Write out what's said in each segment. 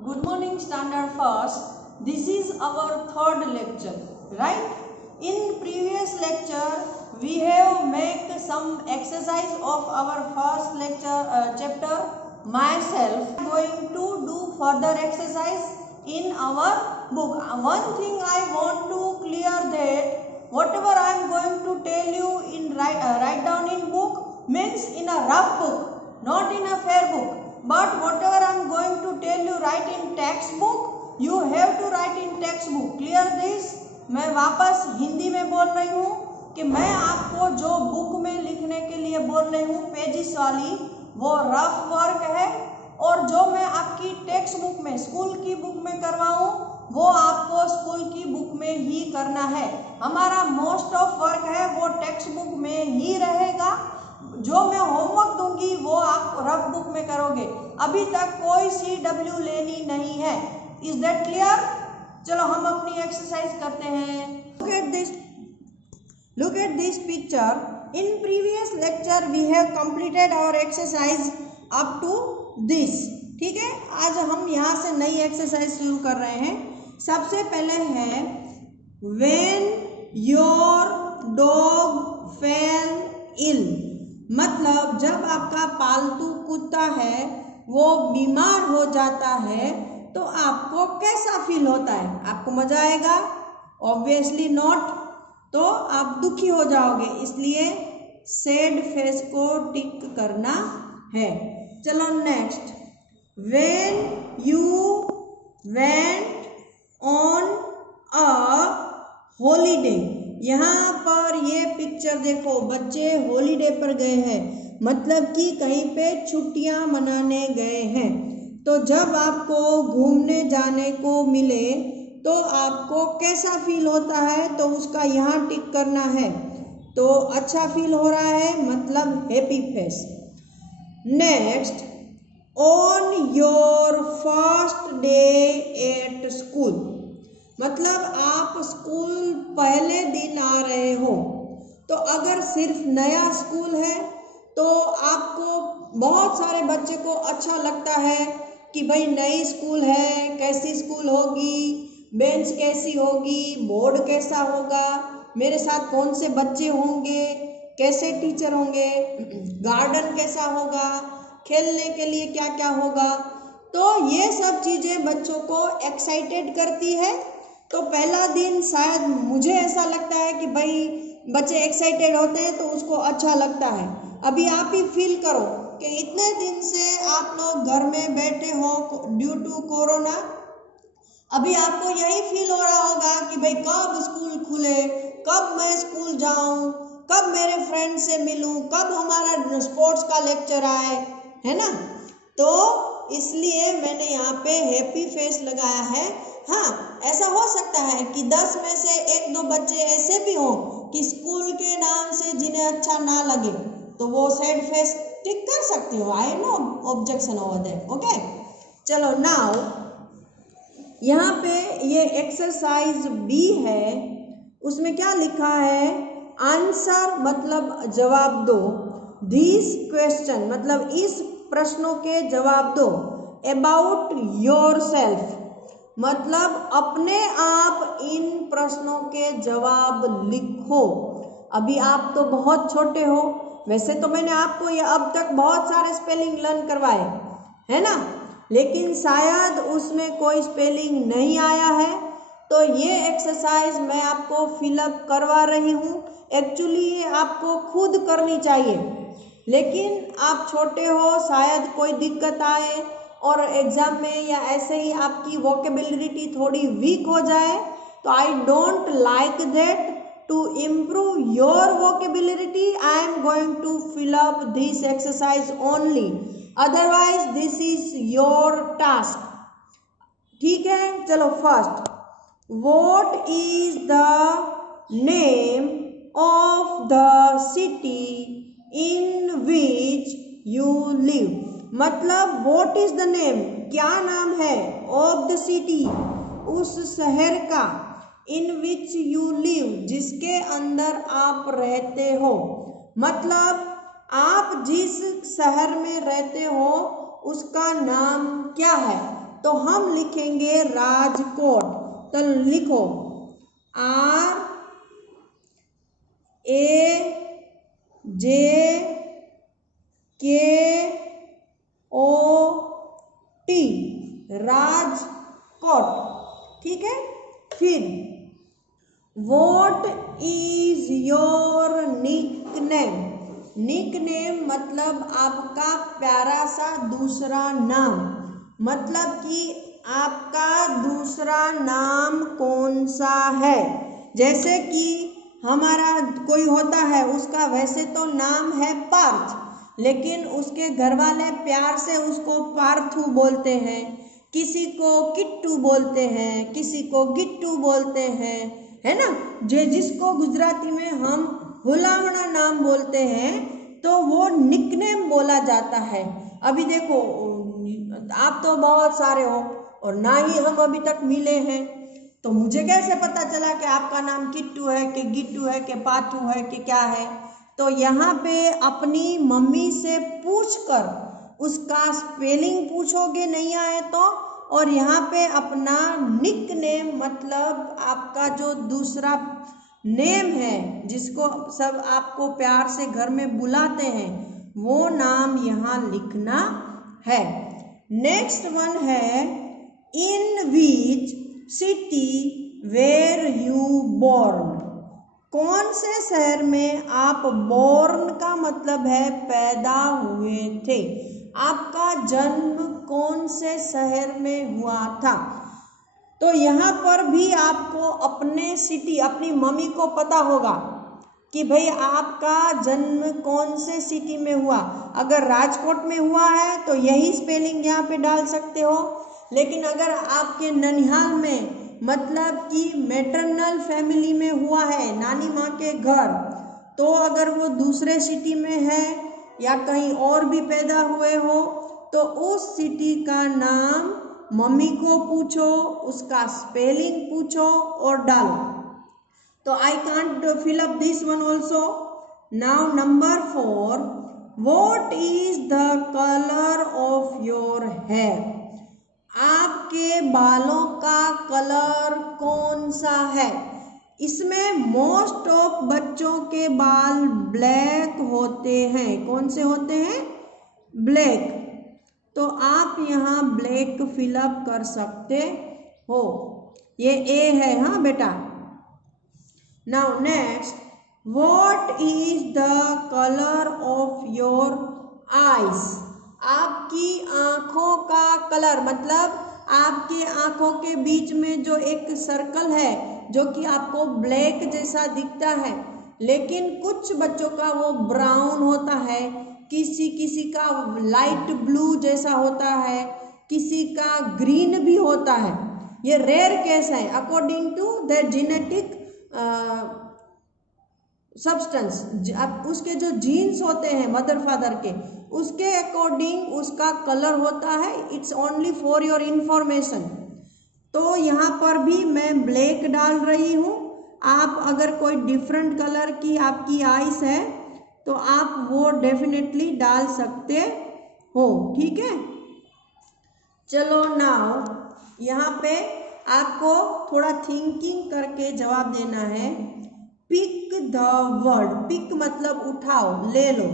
Good morning, standard first. This is our third lecture, right? In previous lecture, we have made some exercise of our first lecture chapter. Myself going to do further exercise in our book. One thing I want to clear that whatever I am going to tell you in write down in book means in a rough book, not in a fair book. But whatever I am going to tell you write in textbook, you have to write in textbook. Clear this? मैं वापस हिंदी में बोल रही हूँ कि मैं आपको जो बुक में लिखने के लिए बोल रही हूँ पेजिस वाली, वो रफ वर्क है, और जो मैं आपकी टेक्स्ट बुक में स्कूल की बुक में करवाऊँ वो आपको स्कूल की बुक में ही करना है। हमारा मोस्ट ऑफ वर्क है वो टेक्स्ट बुक में ही रहेगा। जो मैं होमवर्क दूंगी वो आप रफ बुक में करोगे। अभी तक कोई CW लेनी नहीं है। Is that clear? चलो हम अपनी एक्सरसाइज करते हैं। Look at this picture. In previous lecture we have completed our exercise up to this. ठीक है, आज हम यहाँ से नई एक्सरसाइज शुरू कर रहे हैं। सबसे पहले है when your dog fell ill, मतलब जब आपका पालतू कुत्ता है वो बीमार हो जाता है तो आपको कैसा फील होता है? आपको मजा आएगा? Obviously not. तो आप दुखी हो जाओगे, इसलिए सैड फेस को टिक करना है। चलो next, when you went on a holiday. यहाँ पर ये पिक्चर देखो, बच्चे हॉलीडे पर गए हैं, मतलब कि कहीं पे छुट्टियां मनाने गए हैं। तो जब आपको घूमने जाने को मिले तो आपको कैसा फील होता है? तो उसका यहाँ टिक करना है। तो अच्छा फील हो रहा है, मतलब happy face. Next, on your first day at school, मतलब आप स्कूल पहले दिन आ रहे हो। तो अगर सिर्फ नया स्कूल है तो आपको बहुत सारे बच्चे को अच्छा लगता है कि भाई नई स्कूल है, कैसी स्कूल होगी, बेंच कैसी होगी, बोर्ड कैसा होगा, मेरे साथ कौन से बच्चे होंगे, कैसे टीचर होंगे, गार्डन कैसा होगा, खेलने के लिए क्या क्या होगा। तो ये सब चीज़ें बच्चों को एक्साइटेड करती है। तो पहला दिन शायद मुझे ऐसा लगता है कि भाई बच्चे एक्साइटेड होते हैं तो उसको अच्छा लगता है। अभी आप ही फील करो कि इतने दिन से आप लोग घर में बैठे हो ड्यू टू कोरोना। अभी आपको यही फील हो रहा होगा कि भाई कब स्कूल खुले, कब मैं स्कूल जाऊं, कब मेरे फ्रेंड से मिलूं, कब हमारा स्पोर्ट्स का लेक्चर आए, है ना? तो इसलिए मैंने यहाँ पे हैप्पी फेस लगाया है। हाँ, ऐसा हो सकता है कि 10 में से 1-2 बच्चे ऐसे भी हों कि स्कूल के नाम से जिन्हें अच्छा ना लगे, तो वो सैड फेस टिक कर सकते हो। I no objection over there. Okay, चलो नाउ यहाँ पे ये एक्सरसाइज बी है, उसमें क्या लिखा है? आंसर मतलब जवाब दो, दिस क्वेश्चन मतलब इस प्रश्नों के जवाब दो, अबाउट योरसेल्फ मतलब अपने आप इन प्रश्नों के जवाब लिखो। अभी आप तो बहुत छोटे हो, वैसे तो मैंने आपको ये अब तक बहुत सारे स्पेलिंग लर्न करवाए है ना, लेकिन शायद उसमें कोई स्पेलिंग नहीं आया है। तो ये एक्सरसाइज मैं आपको फिलअप करवा रही हूँ। एक्चुअली ये आपको खुद करनी चाहिए, लेकिन आप छोटे हो, शायद कोई दिक्कत आए और एग्जाम में या ऐसे ही आपकी वोकेबिलिटी थोड़ी वीक हो जाए, तो I don't like that. To improve your vocabulary, I am going to fill up this exercise only. Otherwise, this is your task. ठीक है, चलो first, what is the name of the city in which you live? मतलब what is the name, क्या नाम है, of the city उस शहर का, इन विच यू लिव जिसके अंदर आप रहते हो। मतलब आप जिस शहर में रहते हो उसका नाम क्या है। तो हम लिखेंगे राजकोट। तो लिखो RAJKOT, राजकोट। ठीक है। फिर what is your nickname. Nickname मतलब आपका प्यारा सा दूसरा नाम, मतलब कि आपका दूसरा नाम कौन सा है। जैसे कि हमारा कोई होता है, उसका वैसे तो नाम है पार्थ, लेकिन उसके घर वाले प्यार से उसको पार्थू बोलते हैं, किसी को किट्टू बोलते हैं, किसी को गिट्टू बोलते हैं, है ना। जिसको गुजराती में हम हुलावना नाम बोलते हैं, तो वो निकनेम बोला जाता है। अभी देखो, आप तो बहुत सारे हो और ना ही हम अभी तक मिले हैं, तो मुझे कैसे पता चला कि आपका नाम किट्टू है कि गिट्टू है कि पाथू है कि क्या है। तो यहाँ पे अपनी मम्मी से पूछकर उसका स्पेलिंग पूछोगे नहीं आए तो, और यहाँ पे अपना निकनेम मतलब आपका जो दूसरा नेम है, जिसको सब आपको प्यार से घर में बुलाते हैं, वो नाम यहाँ लिखना है। नेक्स्ट वन है in which city where you born. कौन से शहर में आप, बोर्न का मतलब है पैदा हुए थे, आपका जन्म कौन से शहर में हुआ था। तो यहाँ पर भी आपको अपने सिटी, अपनी मम्मी को पता होगा कि भाई आपका जन्म कौन से सिटी में हुआ। अगर राजकोट में हुआ है तो यही स्पेलिंग यहाँ पे डाल सकते हो, लेकिन अगर आपके ननिहाल में, मतलब कि मैटरनल फैमिली में हुआ है, नानी माँ के घर, तो अगर वो दूसरे सिटी में है या कहीं और भी पैदा हुए हो, तो उस सिटी का नाम मम्मी को पूछो, उसका स्पेलिंग पूछो और डालो। तो I can't fill up this one also. Now number 4, what is the colour of your hair. आपके बालों का कलर कौन सा है। इसमें मोस्ट ऑफ बच्चों के बाल ब्लैक होते हैं। कौन से होते हैं? ब्लैक। तो आप यहाँ ब्लैक फिलअप कर सकते हो। ये ए है, हाँ बेटा। Now next, what is the colour of your eyes. आपकी आँखों का कलर, मतलब आपकी आँखों के बीच में जो एक सर्कल है जो कि आपको ब्लैक जैसा दिखता है, लेकिन कुछ बच्चों का वो ब्राउन होता है, किसी का लाइट ब्लू जैसा होता है, किसी का ग्रीन भी होता है। ये रेयर केस है according to the genetic substance. उसके जो जीन्स होते हैं मदर फादर के, उसके अकॉर्डिंग उसका कलर होता है। It's only for your information. तो यहाँ पर भी मैं ब्लैक डाल रही हूँ। आप अगर कोई डिफरेंट कलर की आपकी आइस है तो आप वो डेफिनेटली डाल सकते हो, ठीक है। चलो नाउ यहाँ पे आपको थोड़ा थिंकिंग करके जवाब देना है। पिक द वर्ड, पिक मतलब उठाओ, ले लो,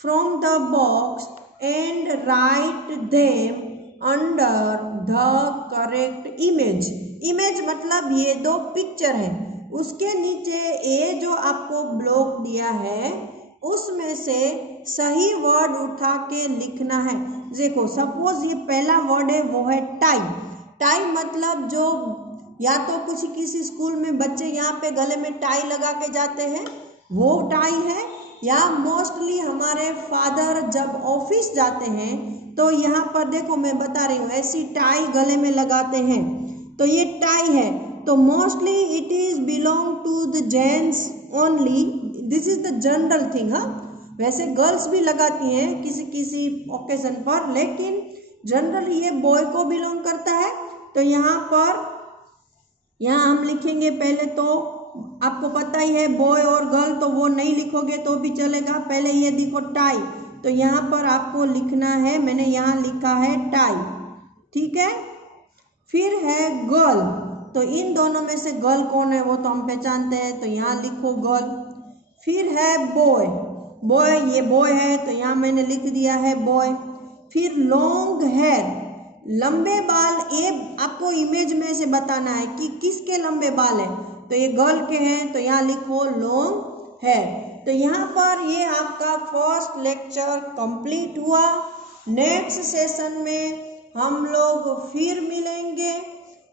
from the box and write them under the correct image. Image मतलब ये दो पिक्चर है, उसके नीचे ए जो आपको ब्लॉक दिया है उसमें से सही वर्ड उठा के लिखना है। देखो सपोज ये पहला वर्ड है वो है टाई। टाई मतलब जो या तो किसी स्कूल में बच्चे यहाँ पे गले में टाई लगा के जाते हैं वो टाई है, या मोस्टली हमारे फादर जब ऑफिस जाते हैं तो यहाँ पर देखो मैं बता रही हूँ ऐसी टाई गले में लगाते हैं, तो ये टाई है। तो mostly it is belong to the gents only, this is the general thing. हाँ, वैसे गर्ल्स भी लगाती हैं किसी ओकेजन पर, लेकिन जनरली ये बॉय को बिलोंग करता है। तो यहाँ हम लिखेंगे, पहले तो आपको पता ही है बॉय और गर्ल, तो वो नहीं लिखोगे तो भी चलेगा। पहले ये देखो टाई, तो यहाँ पर आपको लिखना है, मैंने यहाँ लिखा है टाई, ठीक है। फिर है गर्ल, तो इन दोनों में से गर्ल कौन है वो तो हम पहचानते हैं, तो यहाँ लिखो गर्ल। फिर है बॉय, बॉय ये बॉय है तो यहाँ मैंने लिख दिया है बॉय। फिर लॉन्ग हेयर, लंबे बाल, ये आपको इमेज में से बताना है कि किसके लंबे बाल है, तो ये गर्ल के हैं तो यहाँ लिखो लॉन्ग हेयर। तो यहाँ पर ये आपका फर्स्ट लेक्चर कंप्लीट हुआ। नेक्स्ट सेशन में हम लोग फिर मिलेंगे,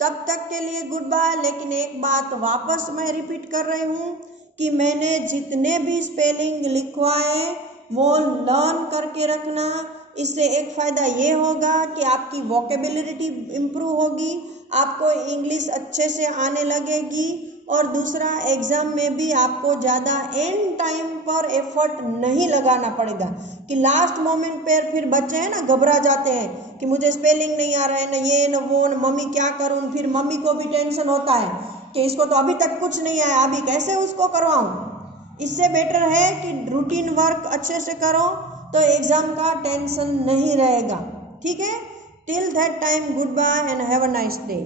तब तक के लिए गुड बाय। लेकिन एक बात वापस मैं रिपीट कर रही हूँ कि मैंने जितने भी स्पेलिंग लिखवाए वो लर्न करके रखना। इससे एक फ़ायदा ये होगा कि आपकी वोकेबुलरी इम्प्रूव होगी, आपको इंग्लिश अच्छे से आने लगेगी, और दूसरा एग्ज़ाम में भी आपको ज़्यादा एंड टाइम पर एफर्ट नहीं लगाना पड़ेगा कि लास्ट मोमेंट पर फिर बच्चे हैं ना घबरा जाते हैं कि मुझे स्पेलिंग नहीं आ रहा है, न ये न वो, न मम्मी क्या करूँ। फिर मम्मी को भी टेंशन होता है कि इसको तो अभी तक कुछ नहीं आया, अभी कैसे उसको करवाऊँ। इससे बेटर है कि रूटीन वर्क अच्छे से करो तो एग्ज़ाम का टेंशन नहीं रहेगा। ठीक है, till that time good bye and have a nice day.